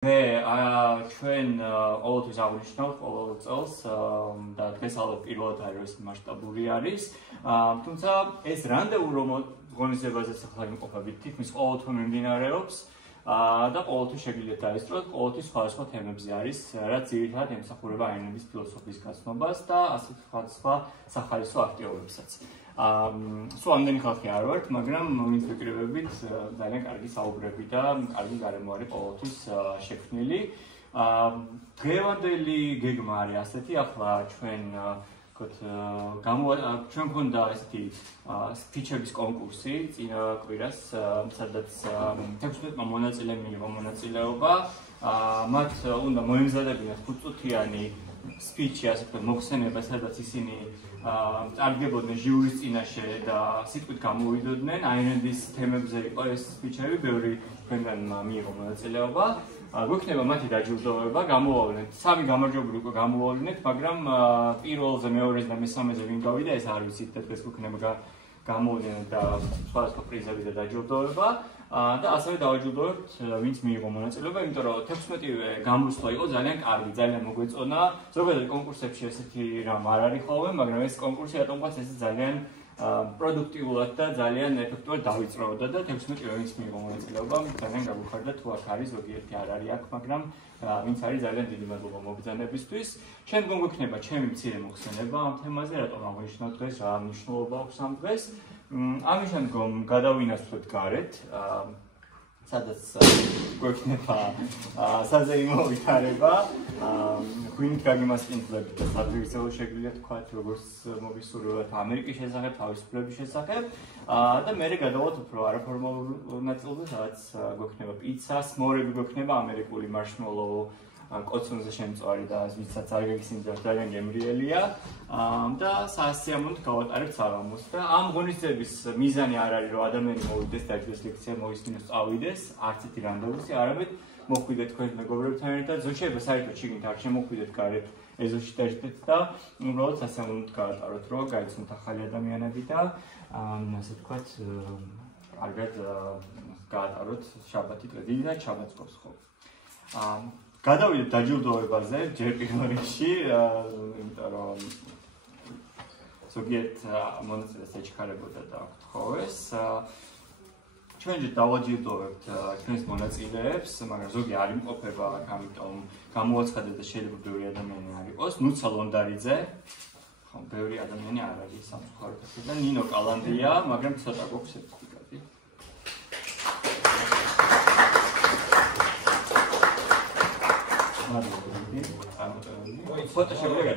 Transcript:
ჩვენ ყოველთვის აღვნიშნავთ ყოველ წელს და დღეს ალბათ პირველად არის მასშტაბური არის. თუმცა ეს რანდევუ რომ ღონისძიებაზე ახლა იმყოფებით თითქმის ყოველთვის მიმდინარეობს და ყოველთვის შეგიძლიათ დაესწროთ, ყოველთვის სხვადასხვა თემებზე არის, რაც ძირითადად ემსახურება აინების ფილოსოფიის გაცნობას და ასე სხვა სახალისო აქტივობებსაც. სულ ამდენი ხალხი არ ვართ, მაგრამ ვინც ვიკრიბებით ძალიან კარგი საუბრები და კარგი გარემო არის ყოველთვის შექმნილი. დღევანდელი გეგმა არის ასეთი, ახლა ჩვენ ჩვენ გვქონდა ესეთი სპიჩების კონკურსი წინა კვირას, სადაც 16 მონაწილე მიიღო მონაწილეობა. მათ უნდა მოემზადებინათ 5 წუთიანი სპიჩი, ასე ვთქვათ, მოხსენება, სადაც ისინი წარდგებოდნენ ჟიურის წინაშე და სიტყვით გამოვიდოდნენ. აინების თემებზე იყო ეს სპიჩები, ბევრი თქვენგან მიიღო მონაწილეობა. გვექნება მათი დაჯილდოება, გამოვავლენთ. 3 გამარჯვებული უკვე გამოვავლენთ, მაგრამ პირველზე, მეორეზე და მესამეზე ვინ გავიდა, ეს არ ვიცით და დღეს გვექნება გამოვლენა და სხვადასხვა პრიზები და დაჯილდოება. და ასევე დავაჯილდოვებთ, ვინც მიიღო მონაწილეობა, იმიტომ რომ 16-ვე გამოსვლა იყო ძალიან კარგი, ძალიან მოგვეწონა. ზოგადად კონკურსებში ესეთი რამ არ არის ხოლმე, მაგრამ ეს კონკურსი რატომღაც ესე ძალიან პროდუქტიულად და ძალიან ეფექტურად დავიწყროვდა და 16-ვე ვინც მიიღო მონაწილეობა, ძალიან გაგვიხარდა თუ აქ არის, ზოგიერთი არ არის აქ, მაგრამ ვინც არის ძალიან დიდი მადლობა მობრძანებისთვის. შემდგომ გვექნება ჩემი მცირე მოხსენება ამ თემაზე, რატომ აღვნიშნავ დღეს, რა მნიშვნელობა აქვს ამ დღეს. ამის შემდგომ გადავინაცვლოთ გარეთ, სადაც გვექნება საზეიმო ვითარება, გვინდ გაგიმასპინძლებით და სადღეგრძელო შეგვიძლია თქვათ, როგორც მოგისურვებათ ამერიკის შესახებ, თავისუფლების შესახებ და მერე გადავალთ უფრო არაფორმალურ ნაწილზე, სადაც გვექნება პიცა, სმორები გვექნება, ამერიკული მარშმელლოუ კოცონზე შემწვარი და ვისაც არ გეგისინჯებთ, ძალიან გემრიელია და სასიამოვნოდ გავატარებთ საღამოს და ამ ღონისძიების მიზანი არ არის რომ ადამიანი მოვიდეს და ეს ლექცია მოისმინოს წავიდეს, არც ერთი რანდევუსი, არამედ მოხვიდეთ თქვენ მეგობრებთან ერთად, შეიძლება საერთოდ შიგნით არ შემოხვიდეთ გარეთ ეზოში დაждეთ და უბრალოდ სასიამოვნოდ გავატაროთ, რომ გაიცნოთ ახალი ადამიანები და ასე ვთქვათ, კარგად გაატაროთ შაბათი დღე, დიდად შაბათს გქონს ხო. გადავიდეთ დაჯილდოებაზე, ჯერ პირველ რიგში, იმიტომ რომ ზოგიერთ მონაწილეს ეჩქარებოდა და გთხოვეს. ჩვენ დავაჯილდოვებთ ჩვენს მონაწილეებს, მაგრამ ზოგი არ იმყოფება აქ, ამიტომ გამოვაცხადეთ და შეიძლება ბევრი ადამიანი არ იყოს. ნუცა ლონდარიძე, ხო, ბევრი ადამიანი არ არის სამწუხაროდ და ნინო კალანდია, მაგრამ ცოტა გვაქვს სერტიფიკატი. ფოტო შეგვიძლია.